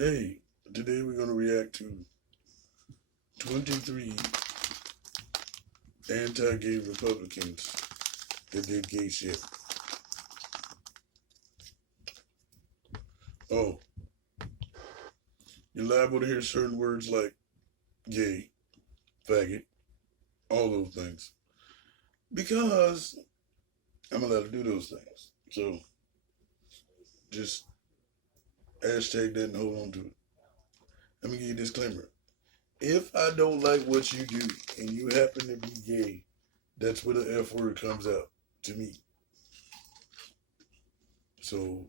Hey, today we're going to react to 23 anti-gay Republicans that did gay shit. Oh, you're liable to hear certain words like gay, faggot, all those things. Because I'm allowed to do those things. So, just hashtag that and hold on to it. Let me give you a disclaimer. If I don't like what you do and you happen to be gay, that's where the F word comes out to me. So,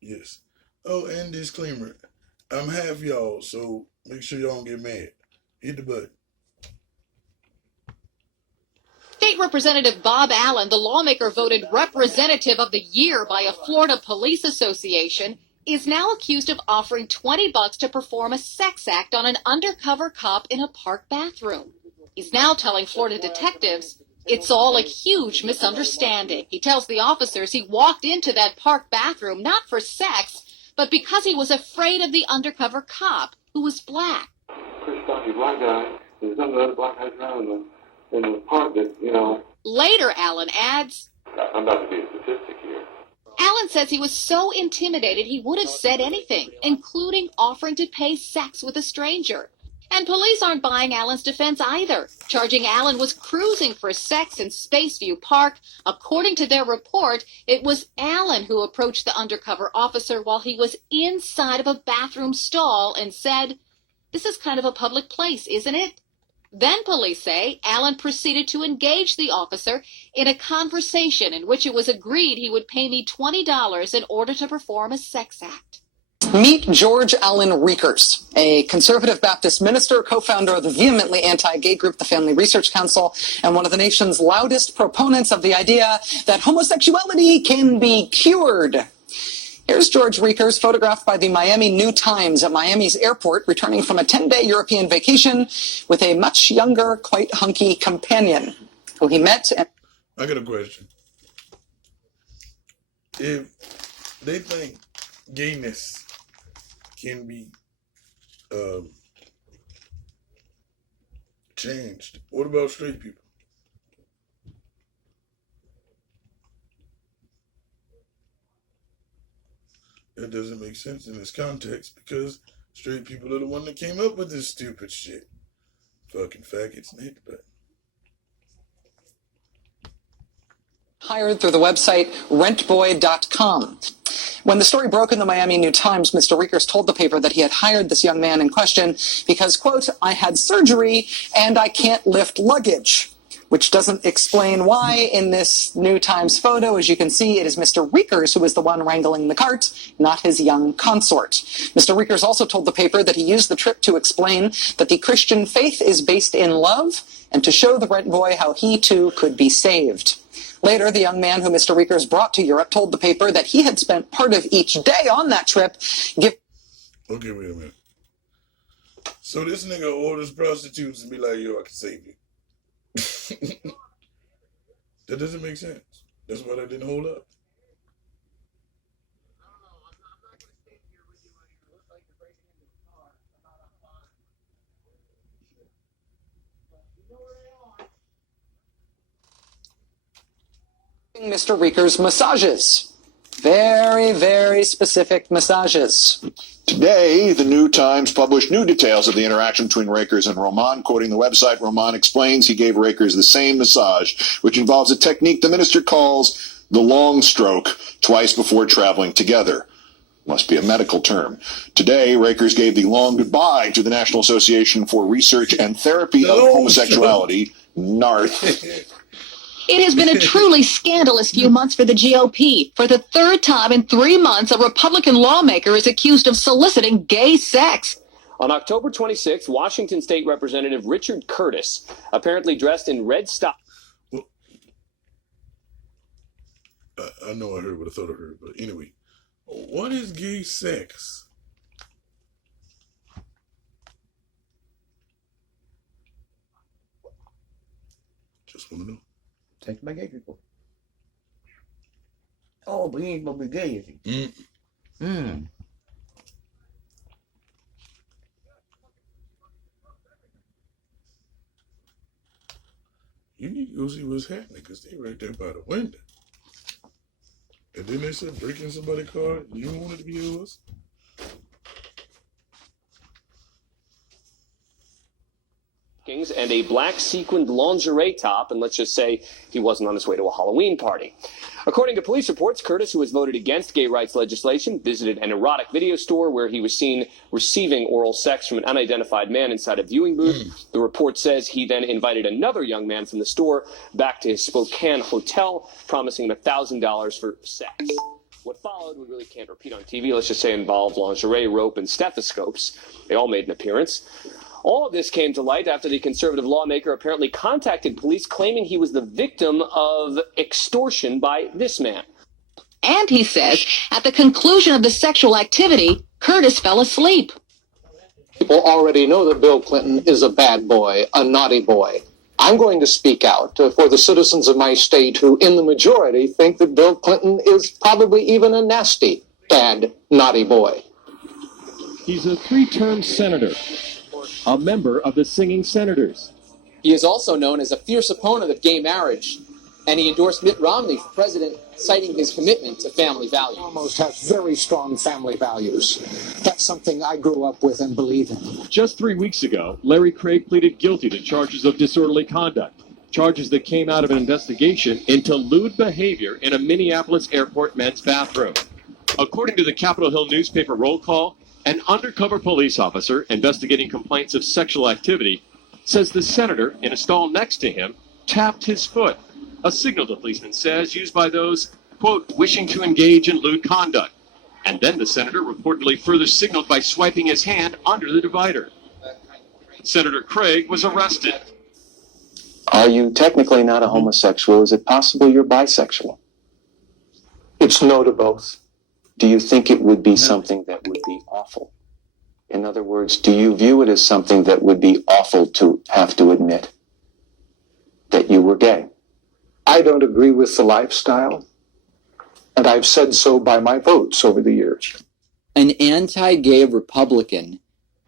yes. Oh, and disclaimer. I'm half y'all, so make sure y'all don't get mad. Hit the button. State Representative Bob Allen, the lawmaker voted Representative of the Year by a Florida police association, is now accused of offering $20 to perform a sex act on an undercover cop in a park bathroom. He's now telling Florida detectives it's all a huge misunderstanding. He tells the officers he walked into that park bathroom not for sex, but because he was afraid of the undercover cop, who was black. Chris Duffy, black guy. There's some other black guys around in the park that, Later, Allen adds, I'm about to be a statistic here. Allen says he was so intimidated he would have said anything, including offering to pay sex with a stranger. And police aren't buying Allen's defense either, charging Allen was cruising for sex in Spaceview Park. According to their report, it was Allen who approached the undercover officer while he was inside of a bathroom stall and said, "This is kind of a public place, isn't it?" Then police say Allen proceeded to engage the officer in a conversation in which it was agreed he would pay me $20 in order to perform a sex act. Meet George Allen Riekers, a conservative Baptist minister, co-founder of the vehemently anti-gay group, the Family Research Council, and one of the nation's loudest proponents of the idea that homosexuality can be cured. Here's George Riekers, photographed by the Miami New Times at Miami's airport, returning from a 10-day European vacation with a much younger, quite hunky companion, who he met. I got a question. If they think gayness can be changed, what about straight people? That doesn't make sense in this context because straight people are the one that came up with this stupid shit. Fucking faggots and hit the button. Hired through the website rentboy.com. When the story broke in the Miami New Times, Mr. Riekers told the paper that he had hired this young man in question because, quote, "I had surgery and I can't lift luggage," which doesn't explain why in this New Times photo. As you can see, it is Mr. Riekers who is the one wrangling the cart, not his young consort. Mr. Riekers also told the paper that he used the trip to explain that the Christian faith is based in love and to show the rent boy how he too could be saved. Later, the young man who Mr. Riekers brought to Europe told the paper that he had spent part of each day on that trip. Okay, wait a minute. So this nigga orders prostitutes and be like, "Yo, I can save you." That doesn't make sense. That's why that didn't hold up. Mr. Riekers massages. Very, very specific massages. Today, the New Times published new details of the interaction between Riekers and Roman. Quoting the website, Roman explains he gave Riekers the same massage, which involves a technique the minister calls the long stroke, twice before traveling together. Must be a medical term. Today, Riekers gave the long goodbye to the National Association for Research and Therapy of Homosexuality, NARTH. It has been a truly scandalous few months for the GOP. For the third time in 3 months, a Republican lawmaker is accused of soliciting gay sex. On October 26th, Washington State Representative Richard Curtis, apparently dressed in red stock. Well, I know I heard what I thought I heard, but anyway, what is gay sex? Just want to know. Sex by gay people. Oh, but he ain't supposed to be gay, is he? go see what's happening because they right there by the window. And then they said, break in somebody's car. You want it to be yours? And a black sequined lingerie top, and let's just say he wasn't on his way to a Halloween party. According to police reports, Curtis, who has voted against gay rights legislation, visited an erotic video store where he was seen receiving oral sex from an unidentified man inside a viewing booth. The report says he then invited another young man from the store back to his Spokane hotel, promising him $1,000 for sex. What followed, we really can't repeat on TV. Let's just say involved lingerie, rope, and stethoscopes. They all made an appearance. All of this came to light after the conservative lawmaker apparently contacted police claiming he was the victim of extortion by this man. And he says at the conclusion of the sexual activity, Curtis fell asleep. People already know that Bill Clinton is a bad boy, a naughty boy. I'm going to speak out for the citizens of my state who, in the majority, think that Bill Clinton is probably even a nasty, bad, naughty boy. He's a 3-term senator, a member of the Singing Senators. He is also known as a fierce opponent of gay marriage, and he endorsed Mitt Romney for president, citing his commitment to family values. Almost has very strong family values. That's something I grew up with and believe in. Just 3 weeks ago, Larry Craig pleaded guilty to charges of disorderly conduct, charges that came out of an investigation into lewd behavior in a Minneapolis airport men's bathroom. According to the Capitol Hill newspaper roll call, an undercover police officer investigating complaints of sexual activity says the senator in a stall next to him tapped his foot, a signal the policeman says used by those, quote, wishing to engage in lewd conduct. And then the senator reportedly further signaled by swiping his hand under the divider. Senator Craig was arrested. Are you technically not a homosexual? Is it possible you're bisexual? It's no to both. Do you think it would be something that would be awful? In other words, do you view it as something that would be awful to have to admit that you were gay? I don't agree with the lifestyle, and I've said so by my votes over the years. An anti-gay Republican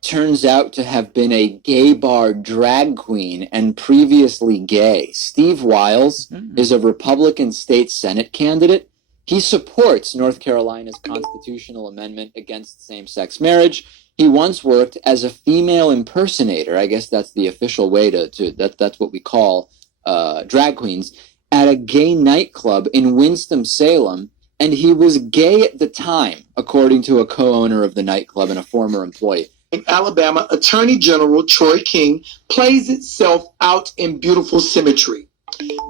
turns out to have been a gay bar drag queen and previously gay. Steve Wiles is a Republican state Senate candidate. He supports North Carolina's constitutional amendment against same-sex marriage. He once worked as a female impersonator. I guess that's the official way that's what we call drag queens, at a gay nightclub in Winston-Salem, and he was gay at the time, according to a co-owner of the nightclub and a former employee. Alabama Attorney General Troy King plays itself out in beautiful symmetry.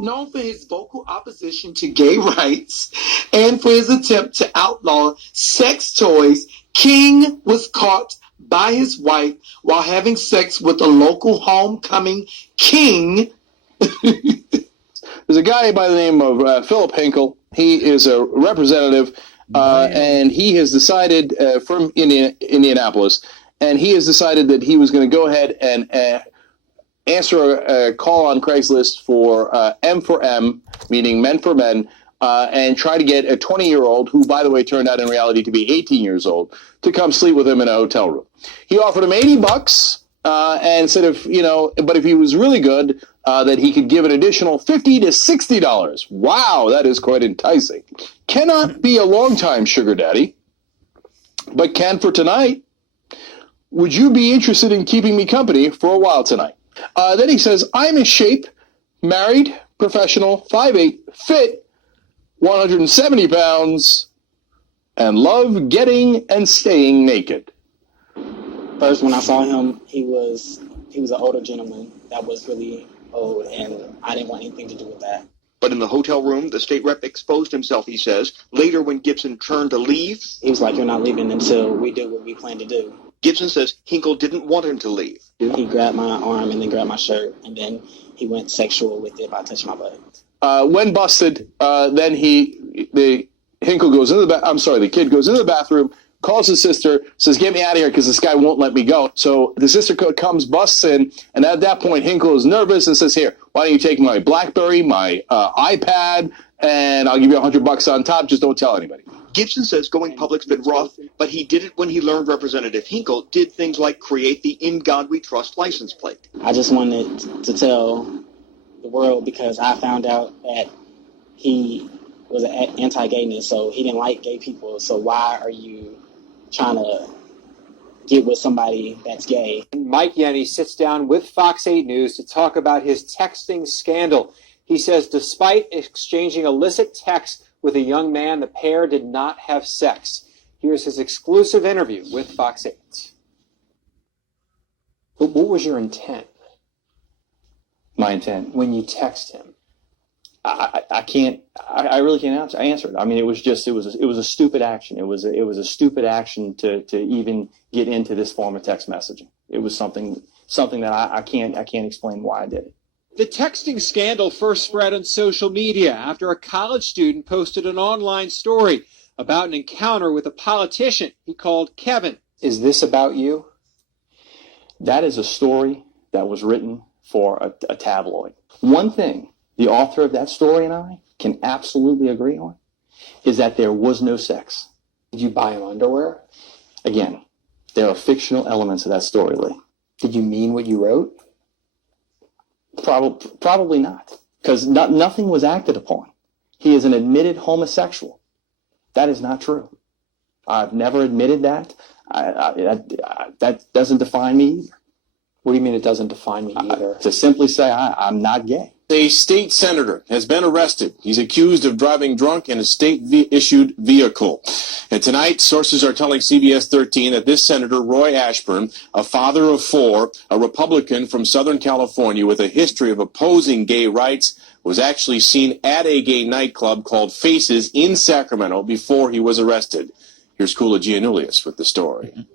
Known for his vocal opposition to gay rights and for his attempt to outlaw sex toys, King was caught by his wife while having sex with a local homecoming king. There's a guy by the name of Philip Hinkle. He is a representative, and he has decided from Indianapolis, and he has decided that he was going to go ahead and answer a call on Craigslist for M for M, meaning men for men, and try to get a 20-year-old, who, by the way, turned out in reality to be 18 years old, to come sleep with him in a hotel room. He offered him $80 and said but if he was really good, that he could give an additional $50 to $60. Wow, that is quite enticing. Cannot be a long-time sugar daddy, but can for tonight. Would you be interested in keeping me company for a while tonight? Then he says, I'm in shape, married, professional, 5'8", fit, 170 pounds, and love getting and staying naked. First, when I saw him, he was an older gentleman that was really old, and I didn't want anything to do with that. But in the hotel room, the state rep exposed himself, he says. Later, when Gibson turned to leave, he was like, you're not leaving until we do what we plan to do. Gibson says Hinkle didn't want him to leave. He grabbed my arm and then grabbed my shirt, and then he went sexual with it by touching my butt. When busted, then Hinkle goes into the kid goes into the bathroom, calls his sister, says, get me out of here because this guy won't let me go. So the sister comes, busts in, and at that point, Hinkle is nervous and says, here, why don't you take my BlackBerry, my iPad, and I'll give you $100 on top. Just don't tell anybody. Gibson says going public's been rough, but he did it when he learned Representative Hinkle did things like create the In God We Trust license plate. I just wanted to tell the world because I found out that he was anti-gayness, so he didn't like gay people. So why are you trying to get with somebody that's gay? Mike Yenny sits down with Fox 8 News to talk about his texting scandal. He says despite exchanging illicit texts with a young man, the pair did not have sex. Here's his exclusive interview with Fox 8. What was your intent? My intent? When you text him? I really can't answer it. I mean, it was a stupid action. It was a stupid action to even get into this form of text messaging. It was something that I can't explain why I did it. The texting scandal first spread on social media after a college student posted an online story about an encounter with a politician he called Kevin. Is this about you? That is a story that was written for a tabloid. One thing the author of that story and I can absolutely agree on is that there was no sex. Did you buy him underwear? Again, there are fictional elements of that story, Lee. Did you mean what you wrote? Probably not, because nothing was acted upon. He is an admitted homosexual. That is not true. I've never admitted that. That doesn't define me either. What do you mean it doesn't define me either? To simply say I'm not gay. A state senator has been arrested. He's accused of driving drunk in a state-issued vehicle. And tonight, sources are telling CBS 13 that this senator, Roy Ashburn, a father of four, a Republican from Southern California with a history of opposing gay rights, was actually seen at a gay nightclub called Faces in Sacramento before he was arrested. Here's Kula Giannoulias with the story.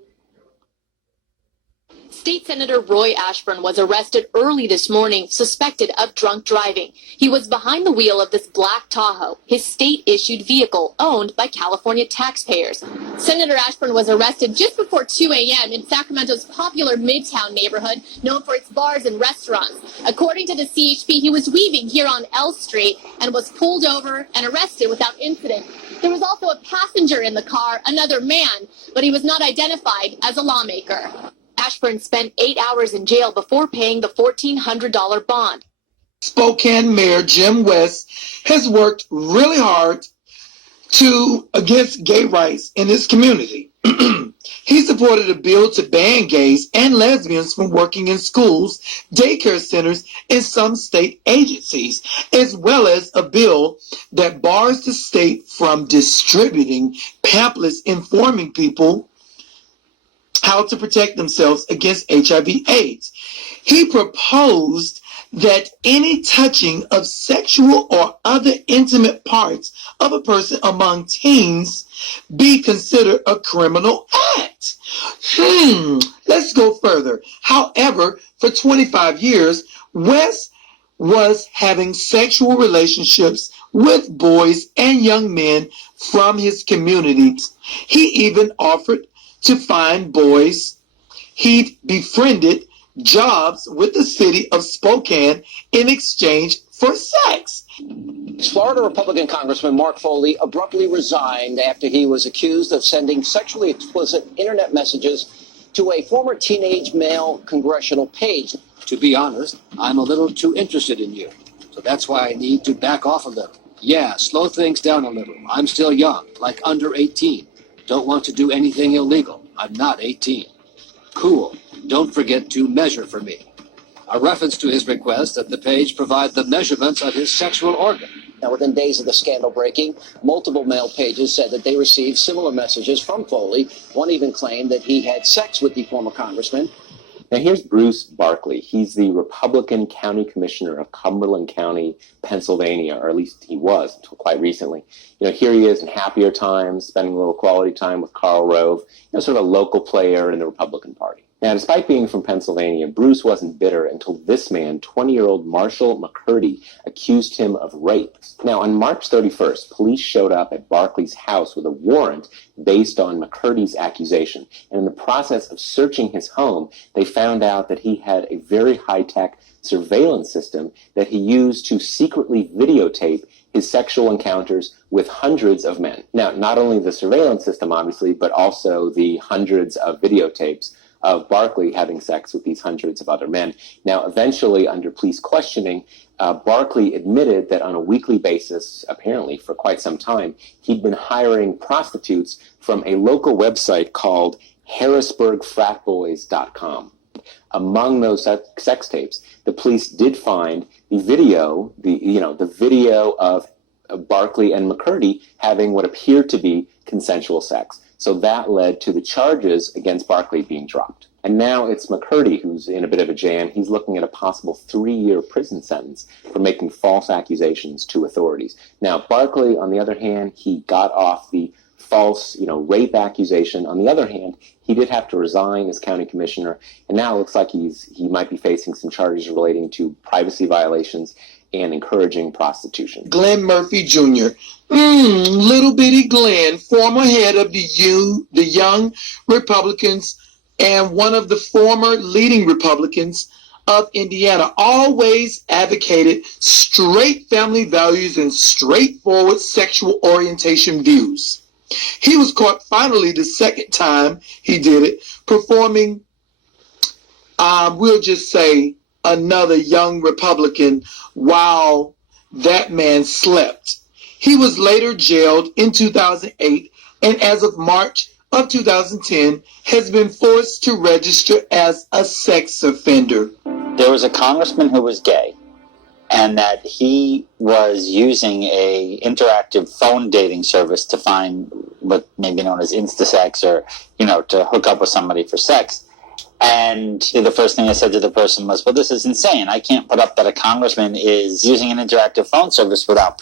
State Senator Roy Ashburn was arrested early this morning, suspected of drunk driving. He was behind the wheel of this black Tahoe, his state-issued vehicle owned by California taxpayers. Senator Ashburn was arrested just before 2 a.m. in Sacramento's popular Midtown neighborhood, known for its bars and restaurants. According to the CHP, he was weaving here on L Street and was pulled over and arrested without incident. There was also a passenger in the car, another man, but he was not identified as a lawmaker. Ashburn spent 8 hours in jail before paying the $1,400 bond. Spokane Mayor Jim West has worked really hard against gay rights in his community. He supported a bill to ban gays and lesbians from working in schools, daycare centers, and some state agencies, as well as a bill that bars the state from distributing pamphlets informing people how to protect themselves against HIV/AIDS. He proposed that any touching of sexual or other intimate parts of a person among teens be considered a criminal act. Let's go further. However, for 25 years, West was having sexual relationships with boys and young men from his communities. He even offered to find boys he'd befriended jobs with the city of Spokane in exchange for sex. Florida Republican Congressman Mark Foley abruptly resigned after he was accused of sending sexually explicit internet messages to a former teenage male congressional page. To be honest, I'm a little too interested in you, so that's why I need to back off a little. Yeah, slow things down a little. I'm still young, like under 18. Don't want to do anything illegal. I'm not 18. Cool. Don't forget to measure for me. A reference to his request that the page provide the measurements of his sexual organ. Now, within days of the scandal breaking, multiple male pages said that they received similar messages from Foley. One even claimed that he had sex with the former congressman. Now here's Bruce Barkley. He's the Republican County Commissioner of Cumberland County, Pennsylvania, or at least he was until quite recently. You know, here he is in happier times, spending a little quality time with Karl Rove, sort of a local player in the Republican Party. Now, despite being from Pennsylvania, Bruce wasn't bitter until this man, 20-year-old Marshall McCurdy, accused him of rape. Now, on March 31st, police showed up at Barkley's house with a warrant based on McCurdy's accusation. And in the process of searching his home, they found out that he had a very high-tech surveillance system that he used to secretly videotape his sexual encounters with hundreds of men. Now, not only the surveillance system, obviously, but also the hundreds of videotapes of Barkley having sex with these hundreds of other men. Now, eventually, under police questioning, Barkley admitted that on a weekly basis, apparently for quite some time, he'd been hiring prostitutes from a local website called HarrisburgFratBoys.com. Among those sex tapes, the police did find the video of Barkley and McCurdy having what appeared to be consensual sex. So that led to the charges against Barkley being dropped. And now it's McCurdy who's in a bit of a jam. He's looking at a possible 3-year prison sentence for making false accusations to authorities. Now, Barkley, on the other hand, he got off the false, rape accusation. On the other hand, he did have to resign as county commissioner, and now it looks like he might be facing some charges relating to privacy violations and encouraging prostitution. Glenn Murphy Jr. Little bitty Glenn, former head of the Young Republicans and one of the former leading Republicans of Indiana, always advocated straight family values and straightforward sexual orientation views. He was caught finally the second time he did it, performing, we'll just say, another young Republican while that man slept. He was later jailed in 2008 and as of March of 2010 has been forced to register as a sex offender. There was a congressman who was gay, and that he was using a interactive phone dating service to find what may be known as InstaSex, or, to hook up with somebody for sex. And the first thing I said to the person was, well, this is insane. I can't put up that a congressman is using an interactive phone service without